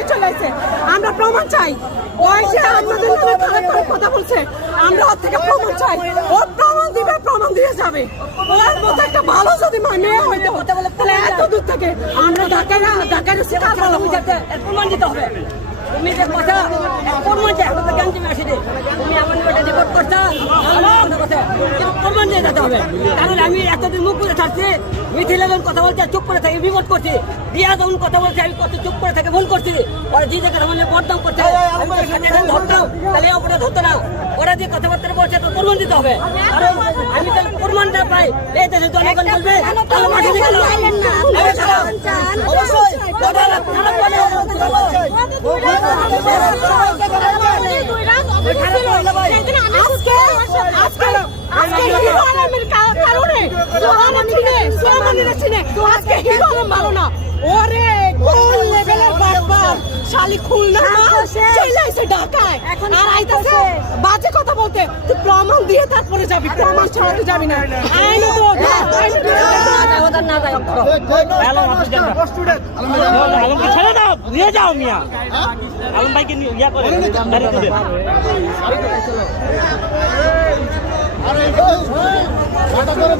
থেকে চলে আসছে। আমরা প্রমাণ চাই। ওই যে আমাদের নামে খারাপ করে কথা বলছে, আমরা ওর থেকে প্রমাণ চাই। ও প্রমাণ দিবে, প্রমাণ দিয়ে যাবে। ওর মতো একটা ভালো যদি মেয়ে হইতো তাহলে এত দূর থেকে আমরা ঢাকায় প্রমাণ দিতে হবে। তুমি যে কথা প্রমাণ চাই, আমরা তো জ্ঞান তুমি আসি তুমি আমার মেয়েটা রিপোর্ট করছো, কিন্তু প্রমাণ দিয়ে যেতে হবে। কারণ আমি এতদিন মুখ করে থাকছি, মিথিলা যখন কথা বলছে চুপ করে থাকি, রিপোর্ট করছি। দিয়া যখন কথা বলছে আমি কত চুপ করে থাকে ফোন করছি। ওরা যে জায়গায় আমাদের বদনাম করছে, ধরতাম তাহলে ওপরে ধরতো না। ওরা যে কথাবার্তা বলছে তো প্রমাণ দিতে হবে। কারণ আমি তাহলে প্রমাণটা পাই, এই দেশে জনগণ বলবে তাহলে মাঠে গেল অবশ্যই বাজে কথা বলতে তুই প্রমাণ দিয়ে তারপরে যাবি, প্রমাণ ছাড়া তুই যাবি না। ছেড়ে দাও, নিয়ে যাও মিয়া। আলম ভাইকে ইয়া করে মাথা করে